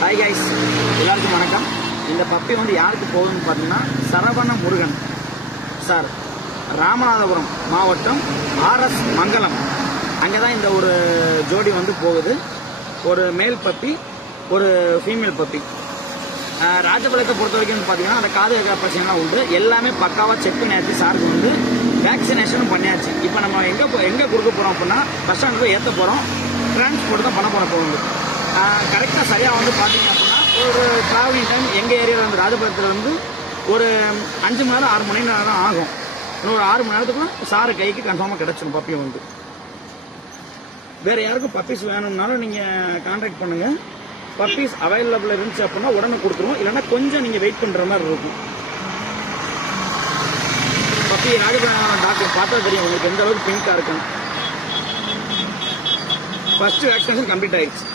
Hi guys, எல்லாருக்கும் வணக்கம். இந்த பப்பி வந்து யாருக்கு போகுதுன்னு பார்த்தீங்கன்னா சரவண முருகன் சார், ராமநாதபுரம் மாவட்டம் ஆர்எஸ் மங்கலம். அங்கே தான் இந்த ஒரு ஜோடி வந்து போகுது. ஒரு மேல் பப்பி, ஒரு ஃபீமேல் பப்பி. ராஜபாளையத்தை பொறுத்த வரைக்கும் பார்த்தீங்கன்னா அந்த காது கேட்குற பிரச்சனைலாம் உண்டு. எல்லாமே பக்காவாக செக் பண்ணியாச்சு. சாருக்கு வந்து வேக்சினேஷனும் பண்ணியாச்சு. இப்போ நம்ம எங்கே கொடுக்க போகிறோம் அப்படின்னா பஸ் ஸ்டாண்ட் போய் ஏற்ற போகிறோம். டிரான்ஸ்போர்ட் தான் பண்ண போகுது. கரெக்டாக சரியாக வந்து பார்த்தீங்க அப்படின்னா ஒரு ட்ராவலிங் டைம் எங்கள் ஏரியாவில் வந்து ராஜபாளையத்தில் வந்து ஒரு 5 மணி நேரம் 6 மணி நேரம் ஆகும். இன்னொரு 6 மணி நேரத்துக்குள்ள சாரு கைக்கு கன்ஃபார்மாக கிடச்சிடும் பப்பியை வந்து. வேறு யாருக்கும் பப்பீஸ் வேணும்னாலும் நீங்கள் கான்டாக்ட் பண்ணுங்கள். பப்பீஸ் அவைலபிள் இருந்துச்சு அப்படின்னா உடனே கொடுத்துருவோம். இல்லைன்னா கொஞ்சம் நீங்கள் வெயிட் பண்ணுற மாதிரி இருக்கும். பப்பி ராஜபாளையம் டாக்டர் பார்த்தா தெரியும் உங்களுக்கு எந்த அளவுக்கு பிங்காக இருக்கும். ஃபர்ஸ்ட் வேக்சினேஷன் கம்ப்ளீட் ஆயிடுச்சு.